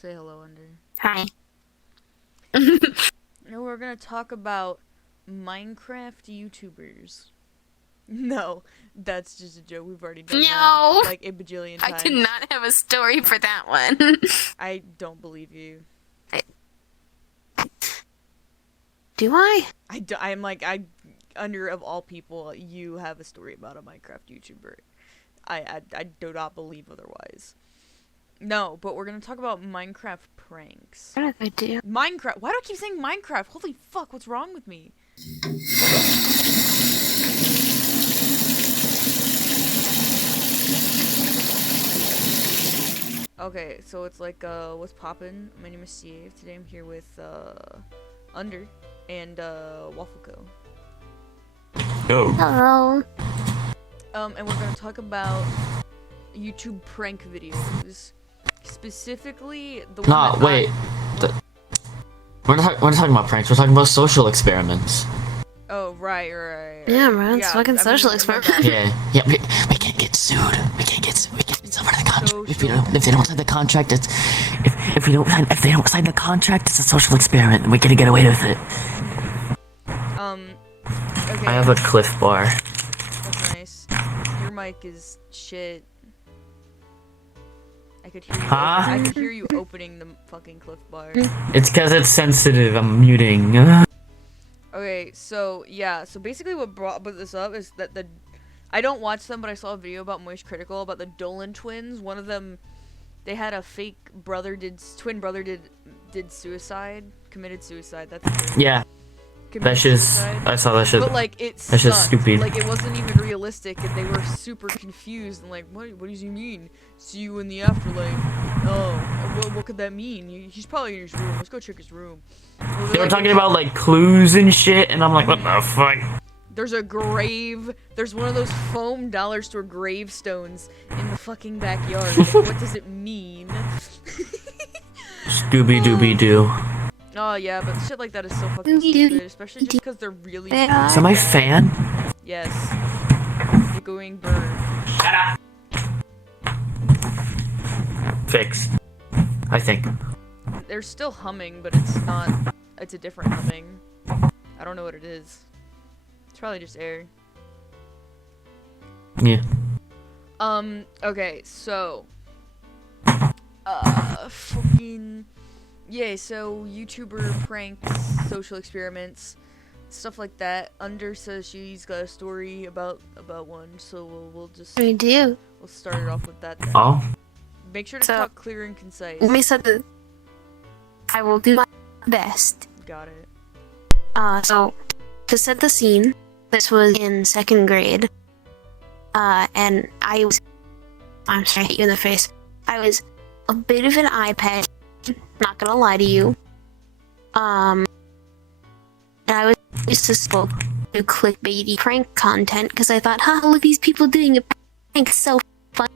Say hello, Under. Hi. No, we're gonna talk about Minecraft YouTubers. No, that's just a joke. We've already done No! that like a bajillion I times. did not have a story for that one. I don't believe you. Do I? I'm like, Under, of all people, you have a story about a Minecraft YouTuber. I do not believe otherwise. No, but we're gonna talk about Minecraft pranks. What did I do? Minecraft. Why do I keep saying Minecraft? Holy fuck, what's wrong with me? Okay, so it's like, what's poppin'? My name is Steve. Today I'm here with, Under and, Waffleco. Oh. Hello. And we're gonna talk about YouTube prank videos. Specifically, the one Nah, that wait. We're not talking about pranks. We're talking about social experiments. Oh, right. Yeah, man, it's fucking social experiment. Yeah. We can't get sued. We can't get sued. It's over the contract. If they don't sign the contract, it's if they don't sign the contract, it's a social experiment. And we gotta get away with it. Okay. I have a Cliff Bar. That's nice. Your mic is shit. I could hear you. Huh? I could hear you opening the fucking Cliff Bar. It's because it's sensitive. I'm muting. Okay, so yeah, so basically what brought this up is that I don't watch them, but I saw a video about Moist Critical about the Dolan twins. One of them, they had a fake twin brother did suicide, committed suicide. That's it. Yeah. That's just. I saw that shit. But like That's just stupid. Like it wasn't even realistic, and they were super confused and like, what does he mean? See you in the afterlife? Oh, what could that mean? He's probably in his room. Let's go check his room. They were talking about like clues and shit, and I'm like, what the fuck? There's a grave. There's one of those foam dollar store gravestones in the fucking backyard. What does it mean? Scooby Dooby Doo. Oh yeah, but shit like that is so fucking stupid, especially just because they're really. Is that my fan? Yes. The going bird. Shut up. Fixed. I think. They're still humming, but it's not. It's a different humming. I don't know what it is. It's probably just air. Yeah. Okay, so. Fucking. Yeah, so YouTuber pranks, social experiments, stuff like that. Under says she's got a story about one, so we'll just. We do. We'll start it off with that then. Oh. Make sure to So, talk clear and concise. Let me set the. I will do my best. Got it. So, to set the scene, this was in 2nd grade. And I'm sorry, I hit you in the face. I was a bit of an iPad, not gonna lie to you. And I was used to spoke to clickbaity prank content because I thought, look at these people doing a prank, so fun.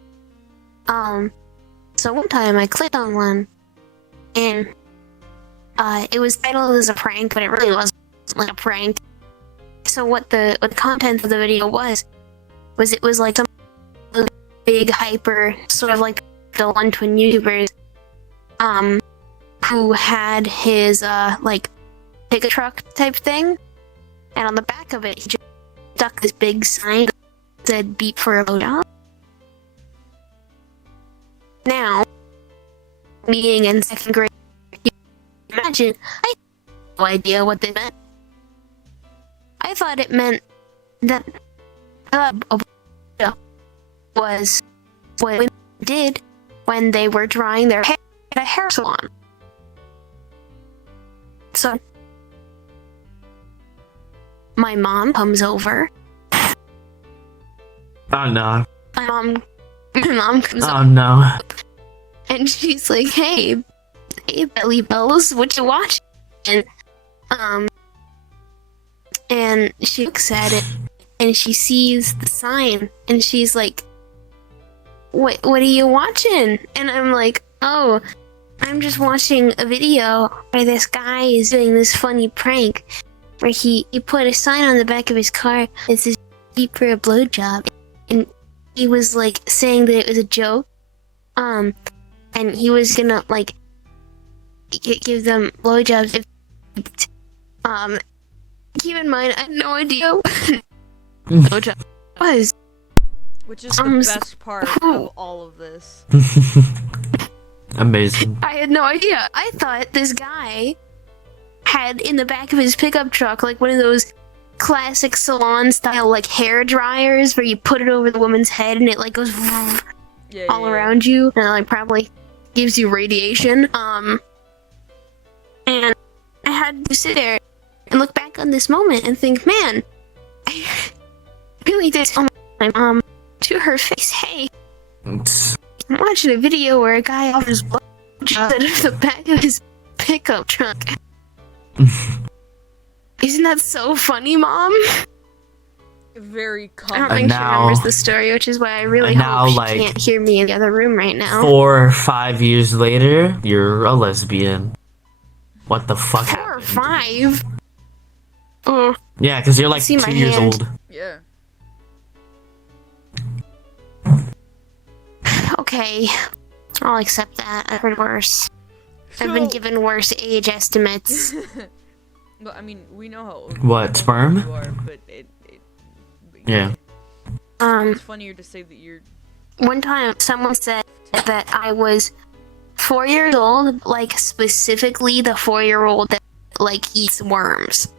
So one time I clicked on one, and it was titled as a prank, but it really wasn't like a prank. So what the content of the video was it was like some big hyper, sort of like the one twin YouTubers, who had his like pickup truck type thing, and on the back of it he just stuck this big sign that said "beep for a blowjob." Now, being in 2nd grade, imagine, I had no idea what they meant. I thought it meant that a blowjob was what women did when they were drying their hair at a hair salon. So, my mom comes over. Oh no. My mom comes Oh over, no. and she's like, hey Belly Bells, what you watching? And she looks at it, and she sees the sign, and she's like, what are you watching? And I'm like, oh, I'm just watching a video where this guy is doing this funny prank where he put a sign on the back of his car that says "beep for a blowjob," and he was like saying that it was a joke, and he was gonna like give them blowjobs. Keep in mind, I had no idea what blowjob was. Which is the best part of all of this. Amazing. I had no idea. I thought this guy had in the back of his pickup truck like one of those classic salon style like hair dryers where you put it over the woman's head and it like goes all around you and like probably gives you radiation. And I had to sit there and look back on this moment and think, man, I really did tell my mom to her face, hey, I'm watching a video where a guy offers blowjobs out of the back of his pickup truck. Isn't that so funny, Mom? Very I common. don't think she remembers the story, which is why I really hope she can't hear me in the other room right now. 4 or 5 years later, you're a lesbian. What the fuck 4 or happened? 5? Oh. Yeah, because you're like 2 years old. Yeah. Okay. I'll accept that. I've heard worse. I've been given worse age estimates. Well, I mean, we know how old What, sperm? you are, but Yeah. It's funnier to say that you're... One time, someone said that I was 4 years old, like, specifically the 4-year-old that, like, eats worms.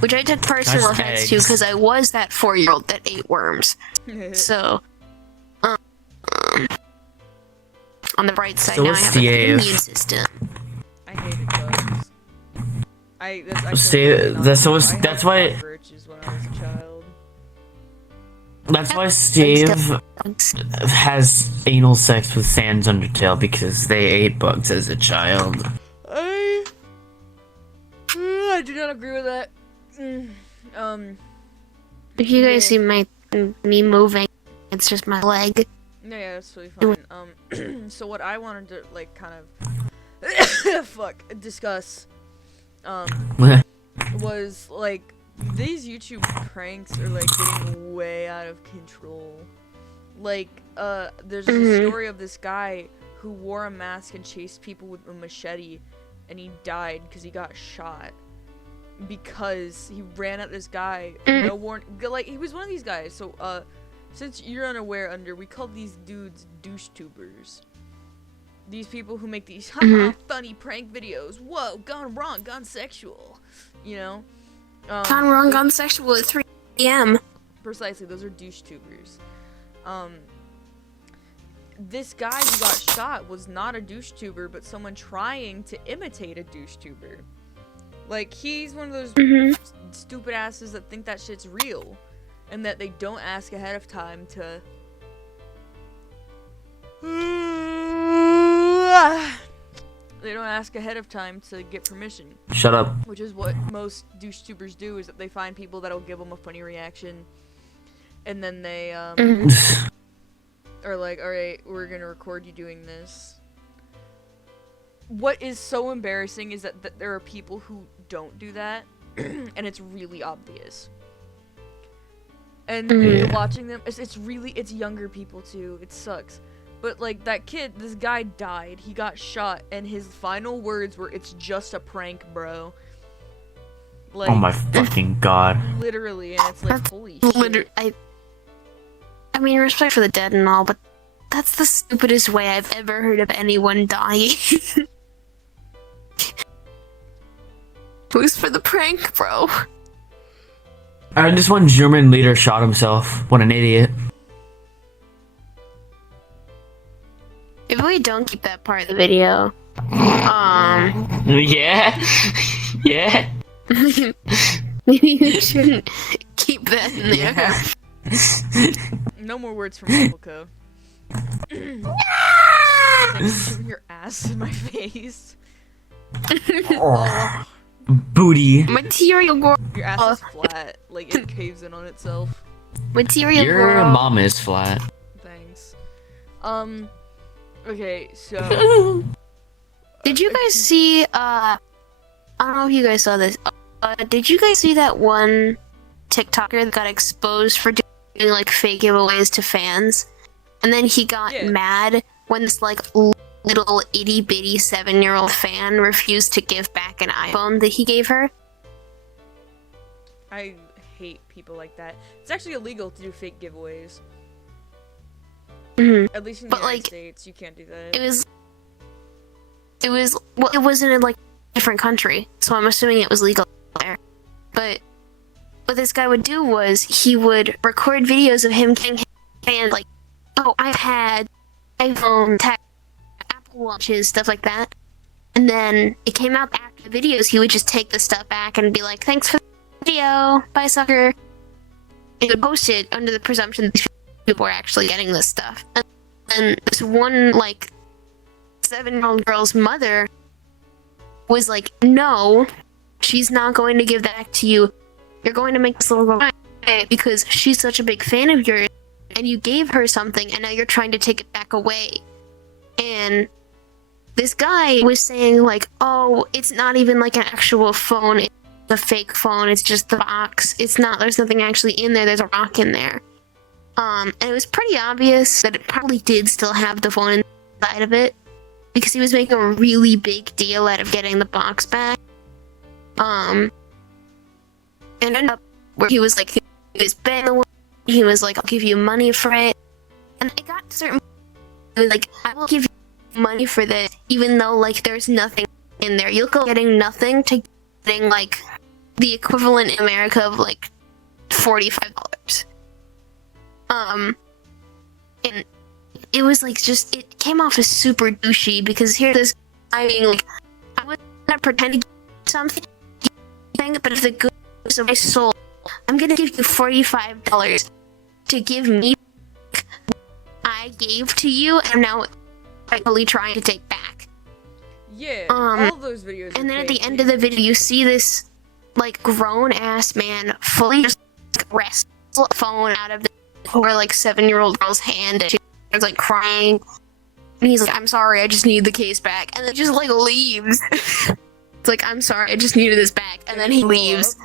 Which I took personal offense to, because I was that 4-year-old that ate worms. So, on the bright side, now I have an immune system. I hated bugs. That's why. That's why Steve has anal sex with Sans Undertale, because they ate bugs as a child. I do not agree with that. If you guys see me moving, it's just my leg. No, yeah, that's really fine. So what I wanted to like kind of discuss was like these YouTube pranks are like getting way out of control. Like there's a story of this guy who wore a mask and chased people with a machete, and he died because he got shot because he ran at this guy. No warning. Like he was one of these guys. So since you're unaware, we call these dudes douche tubers. These people who make these funny prank videos. Whoa, gone wrong, gone sexual. You know? Gone wrong, gone sexual at 3 a.m. Precisely, those are douche tubers. This guy who got shot was not a douche tuber, but someone trying to imitate a douche tuber. Like, he's one of those stupid asses that think that shit's real. And that they don't ask ahead of time to... They don't ask ahead of time to get permission. Shut up. Which is what most douche tubers do, is that they find people that'll give them a funny reaction. And then they, are like, alright, we're gonna record you doing this. What is so embarrassing is that there are people who don't do that. And it's really obvious. And you're watching them, it's younger people too, it sucks. But, like, that kid, this guy died, he got shot, and his final words were, "It's just a prank, bro." Like, oh my fucking god. Literally, and it's like, holy shit. I mean, respect for the dead and all, but that's the stupidest way I've ever heard of anyone dying. Who's for the prank, bro? This one German leader shot himself. What an idiot. If we don't keep that part of the video, Yeah? Yeah? maybe you shouldn't keep that in there. No more words from Replica. Shoving your ass in my face. Oh. Booty. Material girl. Your ass is flat, like it caves in on itself. Material Your girl. mom is flat. Thanks. Okay, so... Did you guys see, I don't know if you guys saw this, did you guys see that one TikToker that got exposed for doing, like, fake giveaways to fans? And then he got mad when this, like, little itty bitty 7-year-old fan refused to give back an iPhone that he gave her. I hate people like that. It's actually illegal to do fake giveaways. Mm-hmm. At least in the United States, you can't do that. Well, it wasn't in like a different country, so I'm assuming it was legal there. But what this guy would do was he would record videos of him getting fans like, oh, I've had iPhone, Apple Watches, stuff like that. And then it came out after the videos, he would just take the stuff back and be like, thanks for the video, bye sucker. And he would post it under the presumption that people were actually getting this stuff. And then this one, like, 7-year-old girl's mother was like, no, she's not going to give that back to you. You're going to make this little girl cry because she's such a big fan of yours, and you gave her something, and now you're trying to take it back away. And this guy was saying, like, oh, it's not even like an actual phone, it's a fake phone, it's just the box. It's not, there's nothing actually in there, there's a rock in there. And it was pretty obvious that it probably did still have the phone inside of it, because he was making a really big deal out of getting the box back. And ended up where he was like, he was begging the woman, he was like, I'll give you money for it. And I got certain, like, I will give you money for this, even though, like, there's nothing in there. You'll go getting nothing to getting, like, the equivalent in America of, like, $45. And it was, like, just, it came off as super douchey, because here this guy being like, I was not pretending to give you something, but if the good of my soul, I'm gonna give you $45 to give me what I gave to you, and now rightfully trying to take back. Yeah, all those videos. And then at the end of the video, you see this, like, grown-ass man fully just, like, wrestle a phone out of the poor, like, 7-year-old girl's hand, and she's, like, crying. And he's like, I'm sorry, I just need the case back. And then just, like, leaves. It's like, I'm sorry, I just needed this back. And then he leaves.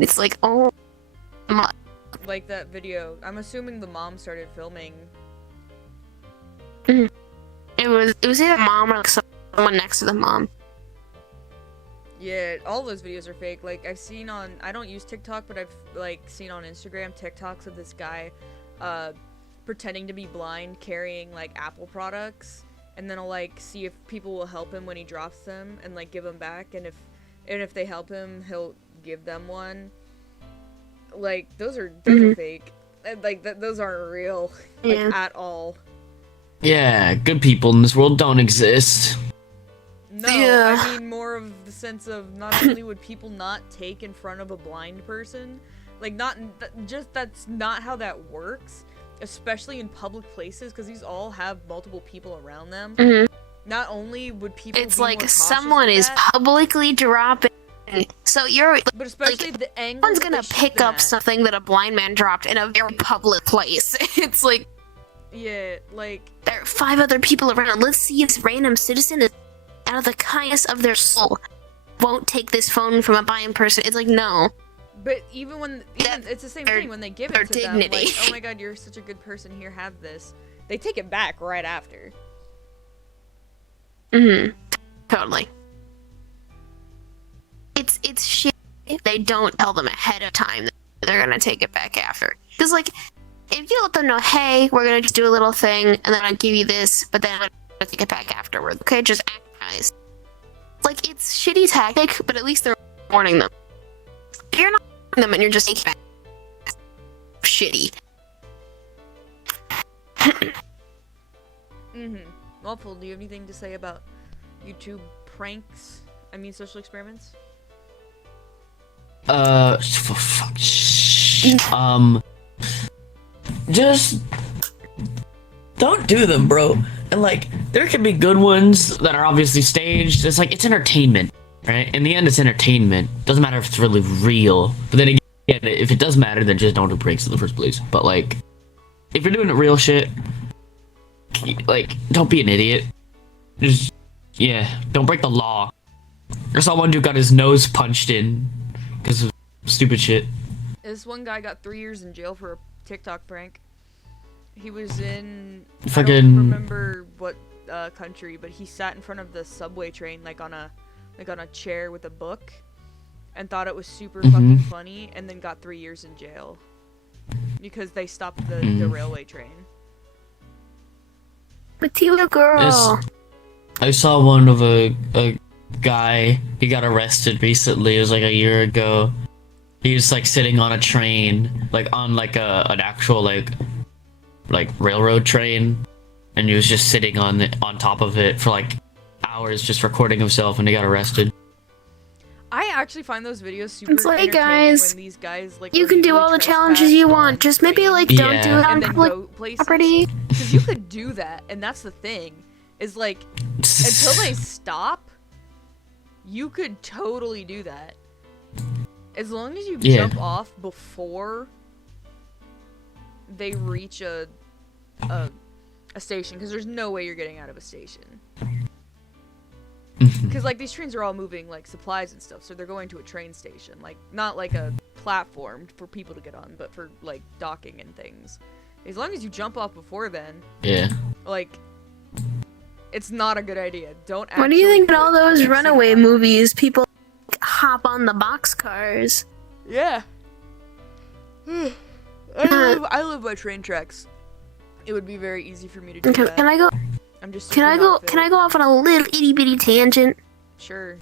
It's like, oh my. Like that video. I'm assuming the mom started filming. Mm-hmm. It was either mom or like someone next to the mom. Yeah, all those videos are fake. Like, I've seen on, I don't use TikTok, but I've, like, seen on Instagram TikToks of this guy, pretending to be blind, carrying, like, Apple products, and then I'll, like, see if people will help him when he drops them, and, like, give them back, and if they help him, he'll give them one. Like, those are fake. And, like, those aren't real, like, at all. Yeah, good people in this world don't exist. No, yeah. I mean more of the sense of not only would people not take in front of a blind person, like that's not how that works, especially in public places, because these all have multiple people around them. Mm-hmm. Not only would people it's be like more someone is that, publicly dropping, so you're, but especially like, the angle someone's gonna pick up something that a blind man dropped in a very public place. It's like, yeah, like, there are 5 other people around, let's see if this random citizen is out of the kindness of their soul won't take this phone from a blind person. It's like, no. But even it's the same thing when they give it to dignity. them, like, oh my god, you're such a good person, here, have this. They take it back right after. Mm-hmm. Totally. It's shit if they don't tell them ahead of time that they're gonna take it back after. Because, like, if you let them know, hey, we're gonna just do a little thing, and then I'll give you this, but then I'm gonna take it back afterward. Okay, just act nice. Like, it's shitty tactic, but at least they're warning them. If you're not warning them and you're just taking it back, shitty. Waffle, do you have anything to say about YouTube pranks? I mean, social experiments? Just don't do them, bro. And, like, there can be good ones that are obviously staged. It's like, it's entertainment, right? In the end, it's entertainment. Doesn't matter if it's really real. But then again, if it does matter, then just don't do pranks in the first place. But, like, if you're doing real shit, like, don't be an idiot. Just, yeah, don't break the law. Or someone who got his nose punched in because of stupid shit. This one guy got 3 years in jail for a TikTok prank. He was in, Fucking, I don't remember what country, but he sat in front of the subway train like on a chair with a book, and thought it was super fucking funny, and then got 3 years in jail because they stopped the railway train. Matilda girl. I saw one of a guy. He got arrested recently. It was like a year ago. He was like sitting on a train, like on like an actual like railroad train, and he was just sitting on top of it for like hours, just recording himself, and he got arrested. I actually find those videos super It's like, entertaining guys, when these guys like you can do all the challenges you want. Just maybe like don't do it on public property. Because you could do that, and that's the thing. Is like until they stop, you could totally do that. As long as you jump off before they reach a station, because there's no way you're getting out of a station. Because like these trains are all moving like supplies and stuff, so they're going to a train station, like not like a platform for people to get on, but for like docking and things. As long as you jump off before then, like it's not a good idea. Don't. What do you think in all those runaway movies? People hop on the boxcars. Yeah. I live by train tracks. It would be very easy for me to do that. Can I go? I'm just. Can I go off on a little itty bitty tangent? Sure.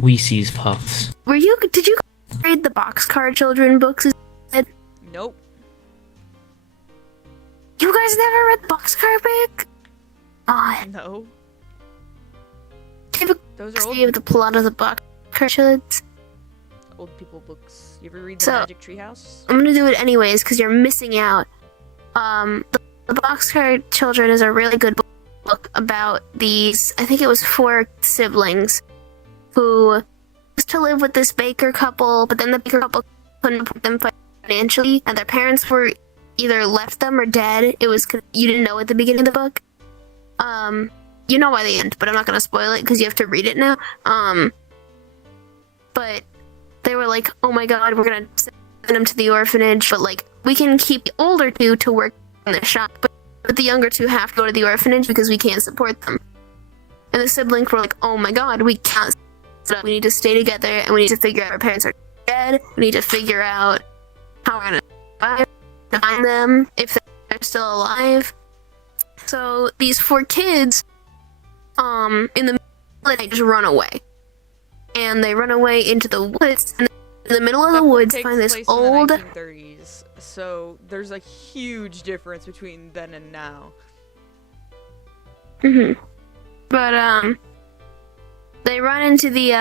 Weesee's Puffs. Did you read the Boxcar Children books? Nope. You guys never read the Boxcar book? No. Those are old. The plot of the Boxcar Children. Old people books. You ever read the Magic Treehouse? I'm gonna do it anyways because you're missing out. The Boxcar Children is a really good book about these. I think it was 4 siblings who used to live with this baker couple, but then the baker couple couldn't put them financially, and their parents were either left them or dead. You didn't know at the beginning of the book. You know by the end, but I'm not gonna spoil it because you have to read it now. But they were like, oh my god, we're gonna send them to the orphanage, but like we can keep the older 2 to work in the shop, but the younger 2 have to go to the orphanage because we can't support them. And the siblings were like, oh my god, we can't. We need to stay together, and we need to figure out our parents are dead. We need to figure out how we're gonna find them if they're still alive. So these 4 kids, in the middle of the night, just run away, and they run away into the woods. And in the middle of the woods, find this old. In the 1930s, so there's a huge difference between then and now. But they run into the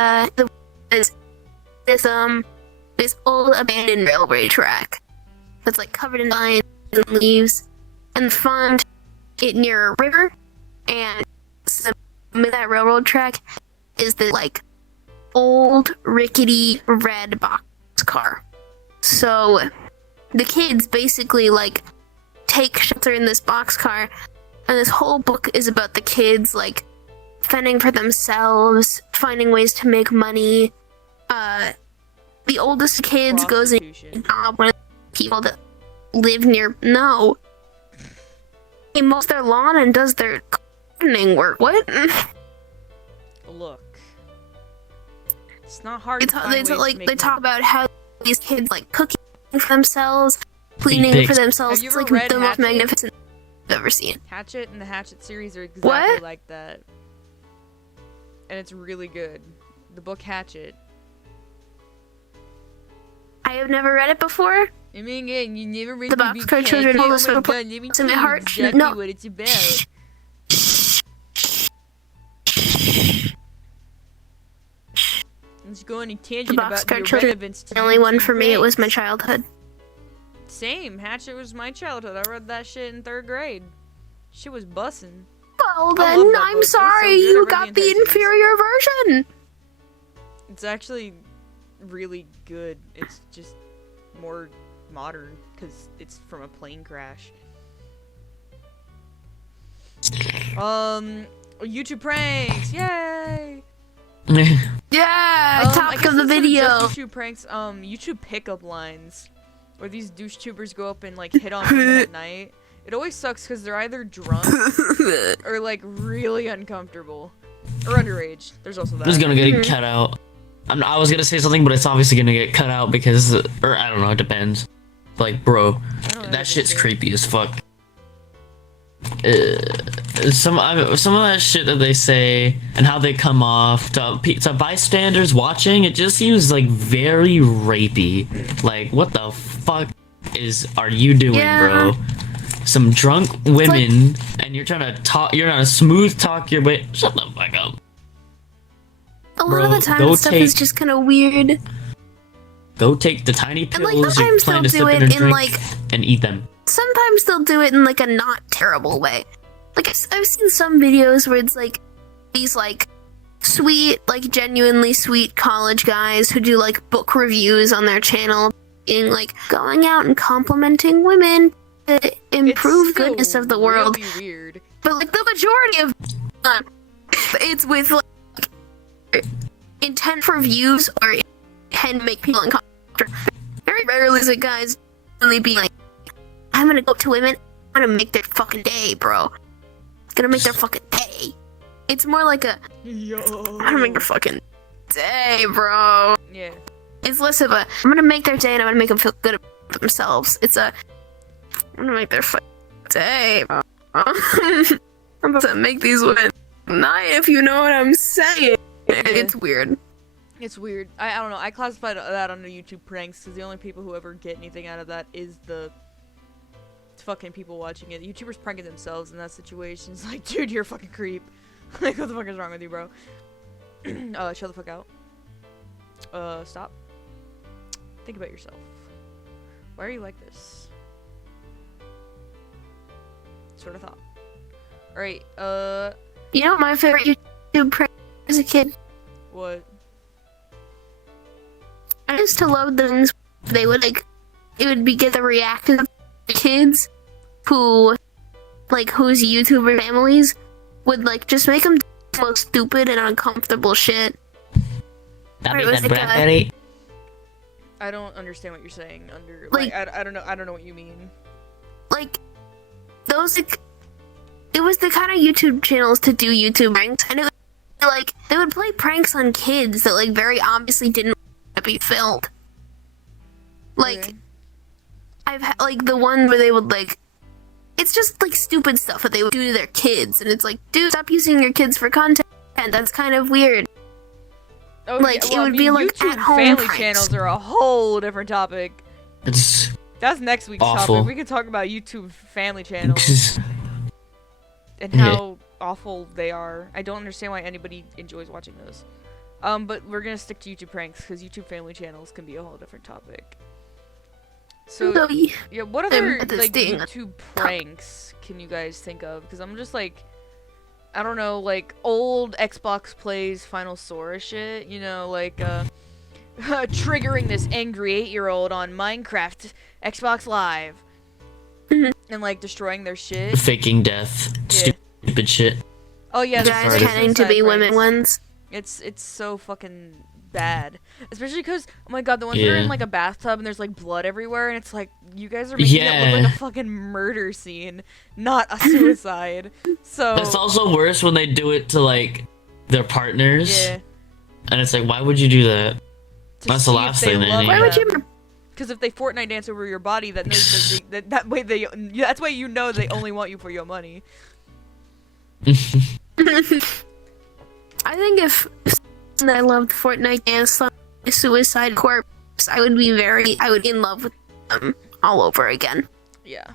this old abandoned railway track that's like covered in vines and leaves, and find it near a river, and that railroad track is the like old rickety red box car. So the kids basically like take shelter in this boxcar, and this whole book is about the kids like fending for themselves, finding ways to make money. The oldest kids goes in one of the people that live near. No, he mows their lawn and does their gardening work. What? Look, it's not hard. They talk about how these kids like cooking for themselves, cleaning for themselves. It's like the most magnificent I've ever seen. Hatchet and the Hatchet series are exactly like that, and it's really good. The book Hatchet. I have never read it before. I mean, yeah, you never read the Boxcar Children. Oh my god, let me tell you exactly what it's about. Let's go on a tangent about the relevance to the only one for me. It was my childhood. Same. Hatchet was my childhood. I read that shit in 3rd grade. Shit was bussin'. Well then, I'm sorry you got the inferior version. It's actually really good. It's just more modern because it's from a plane crash. YouTube pranks, yay! Yeah, topic of the video. YouTube pranks, YouTube pickup lines, where these douche tubers go up and like hit on women at night, It always sucks because they're either drunk or like really uncomfortable or underage. There's also that. This is gonna get cut out. I was gonna say something, but it's obviously gonna get cut out because, or I don't know, it depends. Like, bro, that shit's creepy as fuck. Some of that shit that they say and how they come off to bystanders watching, it just seems like very rapey. Like, what the fuck are you doing, bro? Some drunk women, and you're trying to talk. You're trying to smooth talk your way. Shut the fuck up. A lot of the time, the stuff is just kind of weird. Go take the tiny pills and, like, you're planning to slip in and drink, like, and eat them. Sometimes they'll do it in like a not terrible way. Like I've seen some videos where it's like these like sweet, like genuinely sweet college guys who do like book reviews on their channel, being like going out and complimenting women to improve goodness of the world. Really weird. But like the majority of it's with like intent for views or intent to make people uncomfortable. Very rarely is it guys really be like, I'm gonna go up to women, I'm gonna make their fucking day, bro. Gonna make their fucking day. It's more like a, I'm gonna make their fucking day, bro. Yeah. It's less of a, I'm gonna make their day and I'm gonna make them feel good about themselves. It's a, I'm gonna make their fucking day, bro. I'm about to make these women night, if you know what I'm saying. It's weird. It's weird. I don't know. I classified that under YouTube pranks because the only people who ever get anything out of that is the fucking people watching it. YouTubers pranking themselves in that situation. It's like, dude, you're a fucking creep. Like, what the fuck is wrong with you, bro? Shut the fuck out. Stop. Think about yourself. Why are you like this? Sort of thought. Alright, You know what my favorite YouTube prank as a kid? what? I used to love those. They would like, it would be get the reaction of kids who, like, whose YouTuber families would like just make them do the most stupid and uncomfortable shit. That was like I don't understand what you're saying. Like, I don't know. I don't know what you mean. like those like, it was the kind of YouTube channels to do YouTube pranks, and it was like they would play pranks on kids that like very obviously didn't want to be filmed. Like, Okay. I've had like the one where they would like, it's just like stupid stuff that they would do to their kids, and it's like, dude, stop using your kids for content. That's kind of weird. Oh, Like, yeah, well, it would be like YouTube at-home family pranks. channels are a whole different topic. It's That's next week's awful. topic. We could talk about YouTube family channels just, and how awful they are. I don't understand why anybody enjoys watching those. But we're gonna stick to YouTube pranks because YouTube family channels can be a whole different topic. So yeah, what other like YouTube pranks can you guys think of? Because I'm just like, I don't know, like old Xbox plays Final Sora shit. You know, like triggering this angry 8-year-old on Minecraft Xbox Live and like destroying their shit. faking death, stupid shit. Oh yeah, guys the pretending to suicide be women pranks. ones. It's so fucking bad, especially because, oh my god, the ones that are in like a bathtub and there's like blood everywhere, and it's like, you guys are making it look like a fucking murder scene, not a suicide. So It's also worse when they do it to like their partners, yeah, and it's like, why would you do that? to That's the see last if they thing they love need. Why would you? Because if they Fortnite dance over your body, that knows that way they that's why you know they only want you for your money. I think if I loved Fortnite dance on a suicide corpse, I would be in love with them all over again. Yeah,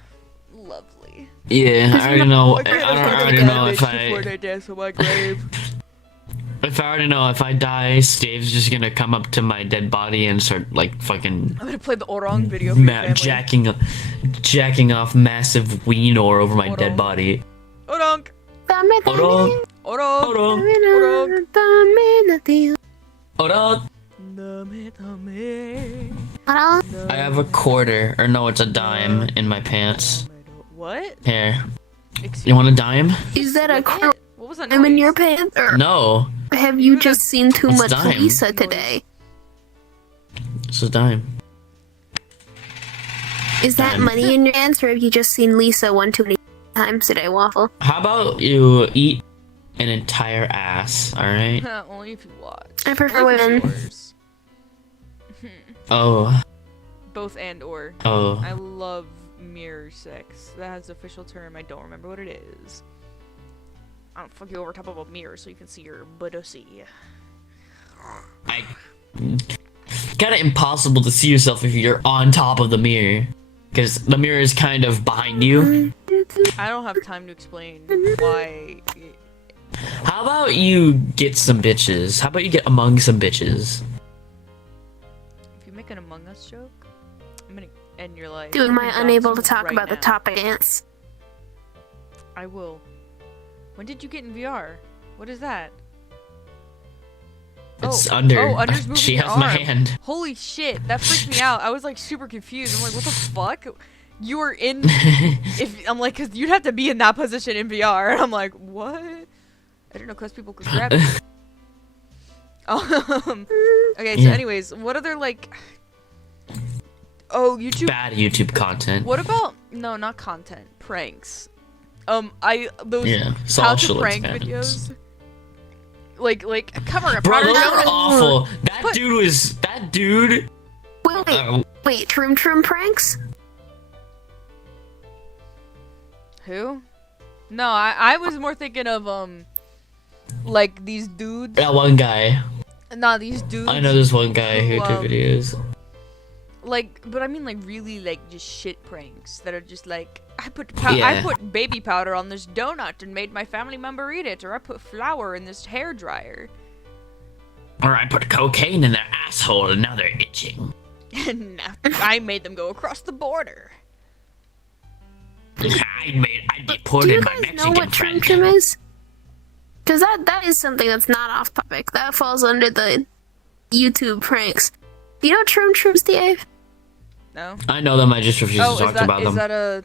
lovely. Yeah, I already know. I already know if Fortnite dance on my grave. If I already know if I die, Dave's just gonna come up to my dead body and start like fucking I'm gonna play the Orang video for your family. jacking off massive wiener over my dead Orong. body. Orang! Orong, Orang! orong, Orong. orong. Dame, dame. I have a quarter, or no, it's a dime in my pants. What? Here, Excuse you want a dime? Is that a What? corpse What was that in noise? your pants, or No, have you just seen too It's much dime. Lisa today? it's a dime. Is that money in your hands, or have you just seen Lisa one too many times today, Waffle? How about you eat an entire ass? All right. Only if you watch. I prefer Or if it's women. yours. Oh. Both and or. Oh. I love mirror sex. That has an official term. I don't remember what it is. I'll fuck you over top of a mirror so you can see your buttosy. Kinda impossible to see yourself if you're on top of the mirror. Because the mirror is kind of behind you. I don't have time to explain why. How about you get some bitches? How about you get among some bitches? If you make an Among Us joke, I'm gonna end your life. Dude, am I I'm unable to doxing you talk right about the now. topic dance? I will. When did you get in VR? What is that? It's under. Under's moving She your has my arm. hand. Holy shit, that freaked me out. I was like super confused. I'm like, what the fuck? You were in. I'm like, cause you'd have to be in that position in VR. And I'm like, what? I didn't know cause people could grab you. Okay, so Yeah. anyways, what other like? Oh, YouTube. Bad YouTube content. What about not content, pranks? Those Yeah, how to social prank experiments. videos. Like cover a Bro, powder those are donut. awful. That What? dude. Wait, Troom pranks? Who? No, I was more thinking of like these dudes. That one guy. Nah, these dudes. I know this one guy who who, did videos. Like, but I mean like really like just shit pranks that are just like I put Yeah. I put baby powder on this donut and made my family member eat it, or I put flour in this hair dryer. Or I put cocaine in their asshole and now they're itching. And I made them go across the border. I'd Do deport you my guys Mexican know what friend. Troom is? Because that is something that's not off topic. That falls under the YouTube pranks. Do you know Troom, Dave? No. I know them, I just refuse to talk about is them. that a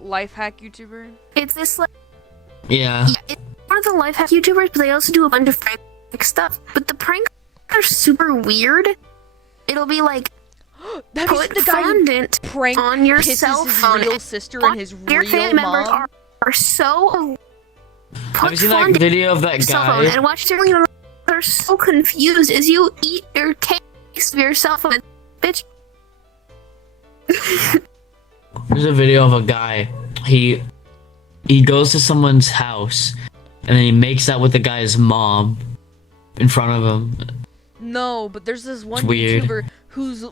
life hack YouTuber? It's this like Yeah. it's one of the life hack YouTubers, but they also do a bunch of prank stuff. But the pranks are super weird. It'll be like Have you put seen the guy who fondant prank on your kisses cell his phone. real sister and his Your real family members mom? are so Have you seen that video of that cell phone guy? and watch their they're so confused as you eat your case of your cell phone. Bitch. There's a video of a guy. He goes to someone's house and then he makes out with the guy's mom in front of him. No, but there's this one It's weird. YouTuber whose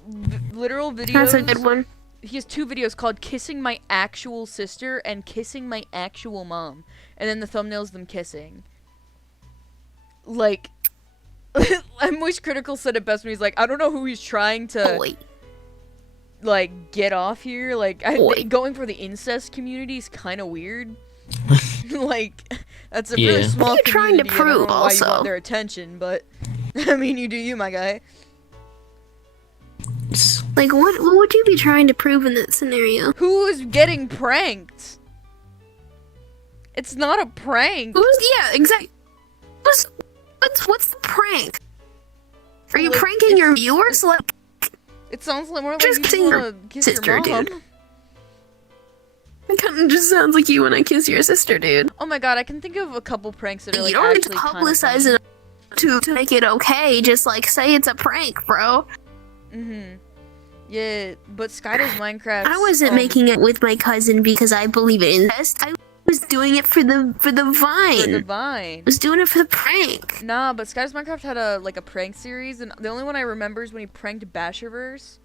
literal videos. That's a good one. He has two videos called "Kissing My Actual Sister" and "Kissing My Actual Mom," and then the thumbnail's them kissing. Like, Moist Critical said it best when he's like, I don't know who he's trying to Boy. like get off here. Like, Boy. going for the incest community is kind of weird. Like, that's a Yeah. really small What are you trying to community, and I don't prove, know why you also? want their attention, but I mean, you do you, my guy. Like, what would you be trying to prove in that scenario? Who is getting pranked? It's not a prank. Yeah, exactly. What's the prank? Are you Like, pranking your viewers? Like, It sounds like more like Just you kissing your wanna kiss sister, your mom. dude. it kind of just sounds like you when I kiss your sister, dude. Oh my god, I can think of a couple pranks that are like You don't need to actually publicize it to make it okay. Just like say it's a prank, bro. Yeah, but Skydo's Minecraft. I wasn't making it with my cousin because I believe in incest. I was doing it for the for the vine. Vine. I was doing it for the prank. Nah, but Skydo's Minecraft had a prank series, and the only one I remember is when he pranked Basherverse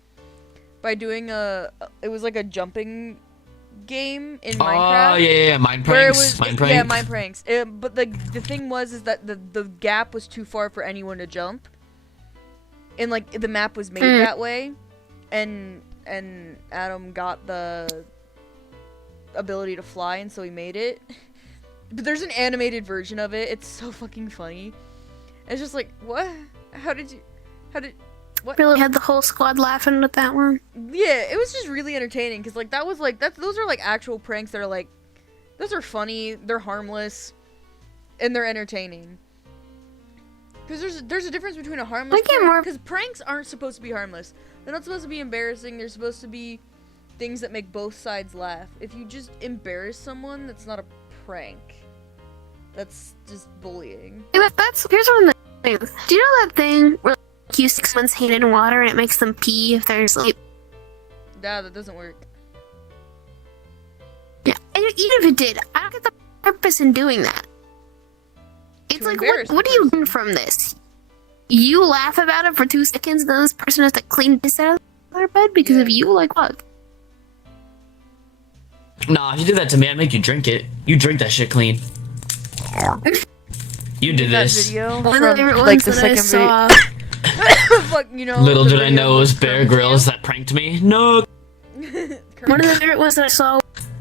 by doing it was like a jumping game in Minecraft. Oh yeah, mind Where it pranks. was, Mind yeah, pranks. mind pranks. But the thing was that the gap was too far for anyone to jump, and like the map was made that way, and Adam got the ability to fly, and so he made it. But there's an animated version of it. It's so fucking funny. It's just like, what? How did? What? Really had the whole squad laughing with that one. Yeah, it was just really entertaining because like that was like those are like actual pranks that are like those are funny, they're harmless, and they're entertaining. Because there's a difference between a harmless I get more- because pranks aren't supposed to be harmless. They're not supposed to be embarrassing. They're supposed to be things that make both sides laugh. If you just embarrass someone, that's not a prank. That's just bullying. Yeah, here's one of the things. Do you know that thing where like, you stick someone's hand in water and it makes them pee if they're asleep? Yeah, that doesn't work. Yeah, and even if it did, I don't get the purpose in doing that. It's To like, embarrass what the do you person. learn from this? You laugh about it for 2 seconds, then this person has to clean this out of their bed because of Yeah. you? Like, what? Nah, if you do that to me, I'd make you drink it. You drink that shit clean. You did That this. video One of the from, favorite like, ones the that I second saw. Fuck, you know. Little the did I video know it was with Bear Kermit Grylls that pranked me. No. One of the favorite ones that I saw,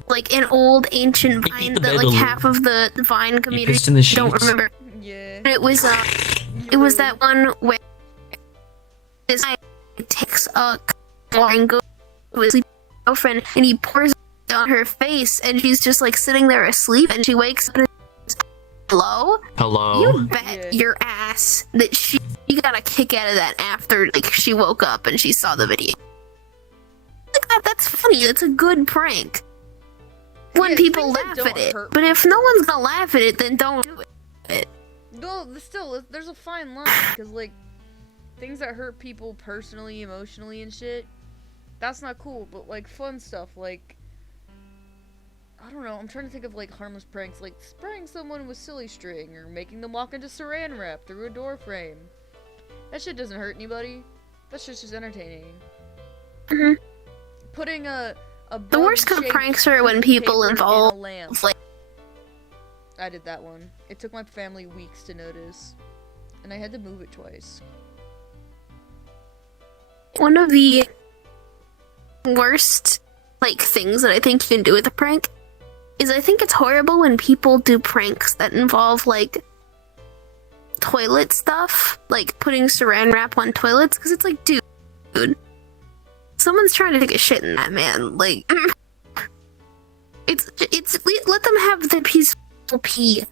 like an old ancient Eat vine the that like Begaloo. half of the vine You community pissed in the don't sheets. remember. Yeah. But it was that one where this guy takes a car and goes to his girlfriend and he pours it on her face and she's just like sitting there asleep and she wakes up and says, hello? Hello. You bet Yeah. your ass that she got a kick out of that after like she woke up and she saw the video. Like that's funny. That's a good prank. When Yeah, people things that laugh don't at it. hurt But if no one's gonna laugh at it, then don't do it. No, still, there's a fine line, because, like, things that hurt people personally, emotionally, and shit, that's not cool, but, like, fun stuff, like, I don't know, I'm trying to think of, like, harmless pranks, like, spraying someone with silly string, or making them walk into saran wrap through a door frame. That shit doesn't hurt anybody. That shit's just entertaining. Mhm. Putting a The worst kind of bug-shaped pranks are when piece of people paper in a involve lamp. like I did that one. It took my family weeks to notice, and I had to move it twice. one of the worst like things that I think you can do with a prank is I think it's horrible when people do pranks that involve like toilet stuff, like putting saran wrap on toilets, because it's like, dude, someone's trying to take a shit in that, man. Like, it's let them have the peaceful pee.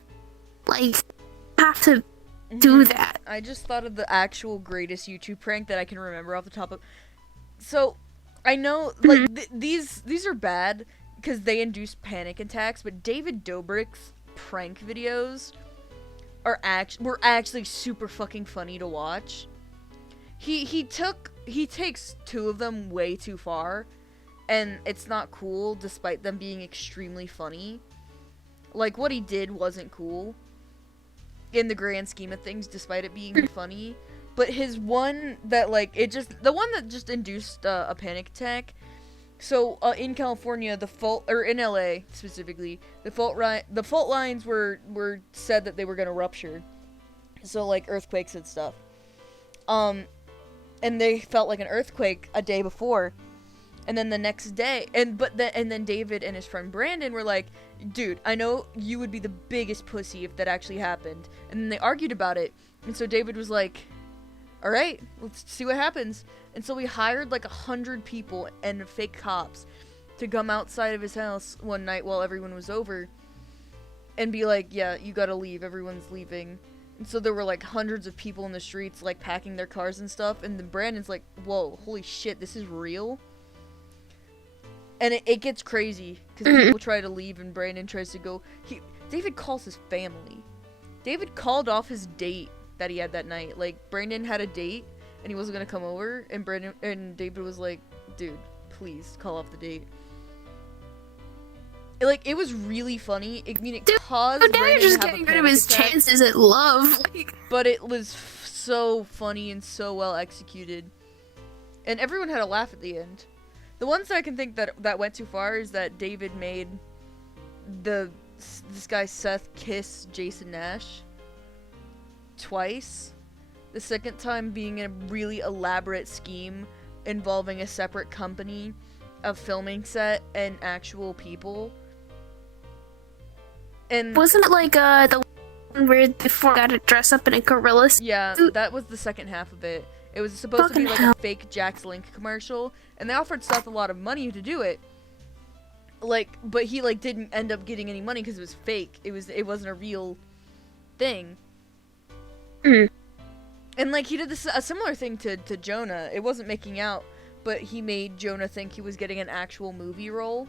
Like, have to do that. I just thought of the actual greatest YouTube prank that I can remember off the top of. So, I know like these are bad because they induce panic attacks, but David Dobrik's prank videos were actually super fucking funny to watch. He takes 2 of them way too far, and it's not cool despite them being extremely funny. Like, what he did wasn't cool in the grand scheme of things, despite it being funny. But his one that, like, the one that just induced a panic attack. So, in California, or in LA specifically, the fault lines were said that they were gonna rupture. So, like, earthquakes and stuff. And they felt like an earthquake a day before. And then the next day, and then David and his friend Brandon were like, dude, I know you would be the biggest pussy if that actually happened. And then they argued about it. And so David was like, all right, let's see what happens. And so we hired like 100 people and fake cops to come outside of his house one night while everyone was over and be like, yeah, you gotta leave, everyone's leaving. And so there were like hundreds of people in the streets like packing their cars and stuff. And then Brandon's like, whoa, holy shit, this is real? And it gets crazy because people try to leave and Brandon tries to go. David calls his family. David called off his date that he had that night. Like, Brandon had a date and he wasn't gonna come over, and David was like, dude, please call off the date. It was really funny. I mean, it caused But now Brandon you're just to have getting a rid of panic his attack, chances at love. Like, but it was so funny and so well executed, and everyone had a laugh at the end. The ones that I can think that went too far is that David made this guy Seth kiss Jason Nash twice. The second time being a really elaborate scheme involving a separate company, a filming set, and actual people. And wasn't it like the one where before got to dress up in a gorilla suit? yeah, that was the second half of it. It was supposed to be Fucking like hell. a fake Jack's Link commercial, and they offered Seth a lot of money to do it. Like, but he like didn't end up getting any money because it was fake. It wasn't a real thing. Mhm. And like he did a similar thing to Jonah. It wasn't making out, but he made Jonah think he was getting an actual movie role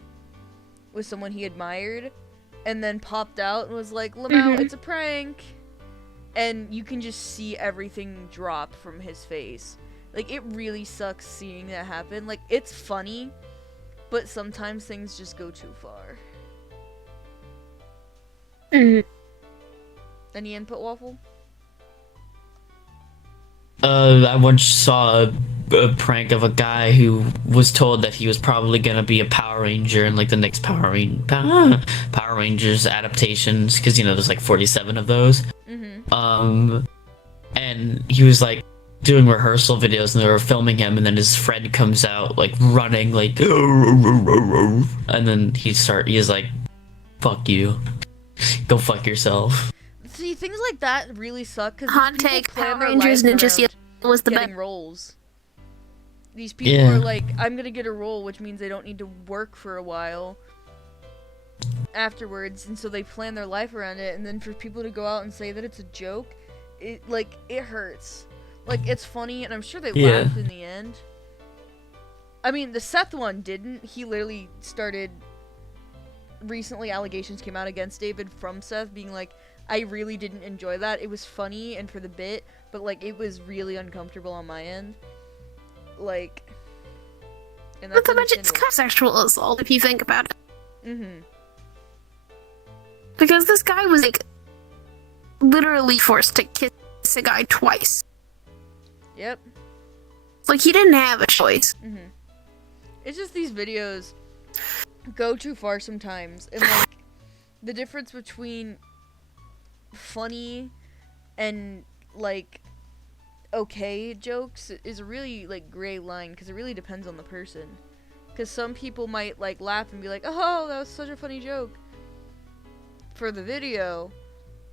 with someone he admired, and then popped out and was like, Lamau, it's a prank. And you can just see everything drop from his face. Like, it really sucks seeing that happen. Like, it's funny, but sometimes things just go too far. Any input, Waffle? I once saw a prank of a guy who was told that he was probably gonna be a Power Ranger in like the next Power Rangers adaptations, because you know there's like 47 of those. And he was like doing rehearsal videos, and they were filming him, and then his friend comes out like running, like, and then he's like, "Fuck you, go fuck yourself." See, things like that really suck because Hot take: Power Rangers Ninja Steel was the getting best. roles. These people are like, I'm gonna get a role, which means they don't need to work for a while afterwards, and so they plan their life around it. And then for people to go out and say that it's a joke, it hurts. Like, it's funny, and I'm sure they laughed in the end. I mean, the Seth one didn't. He literally started. Recently, allegations came out against David from Seth, being like, I really didn't enjoy that. It was funny and for the bit, but like it was really uncomfortable on my end. Like, and that's it's kind of sexual assault if you think about it. Mhm. Because this guy was like literally forced to kiss a guy twice. Yep. Like, he didn't have a choice. Mhm. It's just these videos go too far sometimes, and like the difference between funny and like okay jokes is a really like gray line, because it really depends on the person. Because some people might like laugh and be like, oh, that was such a funny joke for the video,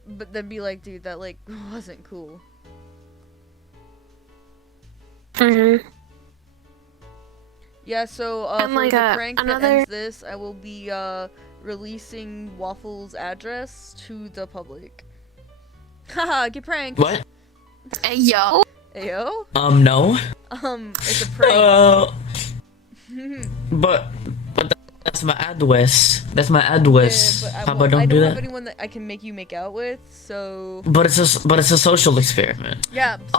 but then be like, dude, that like wasn't cool. Yeah, so And, for like, the prank that another- ends this, I will be releasing Waffle's address to the public. Haha, get pranked. What? Hey, yo. Ayo? No. It's a prank. But that's my address. That's my address. Yeah, How but about I don't don't do have that? anyone that I can make you make out with, so... But it's a social experiment. Yeah, so it's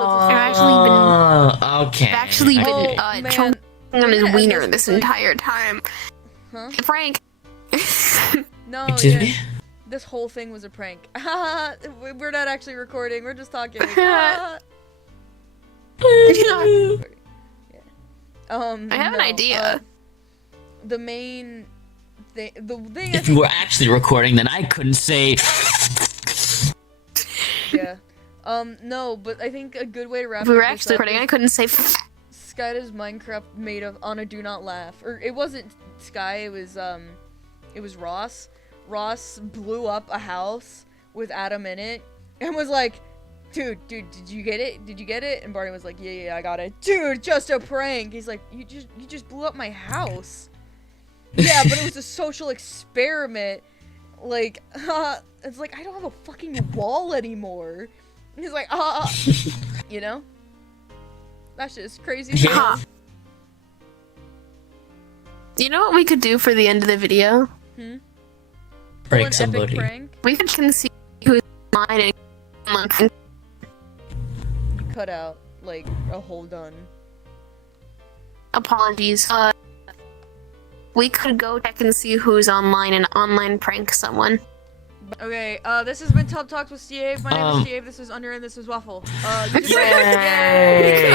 Okay. I've actually been Oh, man. choking on We're his gonna end wiener this this with, like- entire time. Huh? Hey, Frank. No, Excuse yeah. me? This whole thing was a prank. We're not actually recording, we're just talking. I have an idea. The main thing, If you were actually recording, then I couldn't say. yeah. No, but I think a good way to wrap If we were this actually up recording, is I couldn't say. Skyda's Minecraft made of on a do not laugh. Or it wasn't Sky, it was Ross. Ross blew up a house with Adam in it and was like, dude, did you get it? Did you get it? And Barney was like, yeah, I got it. Dude, just a prank. He's like, you just blew up my house. Yeah, but it was a social experiment. Like, it's like, I don't have a fucking wall anymore. And he's like, you know? That shit is crazy. Yeah. You know what we could do for the end of the video? Pull Prank an somebody. epic prank. We can see who's mine and You cut out, like, a whole done. apologies. We could go check and see who's online and online prank someone. Okay, this has been Top Talks with Steve. My name is Steve. This is Under and this is Waffle. You can Yay!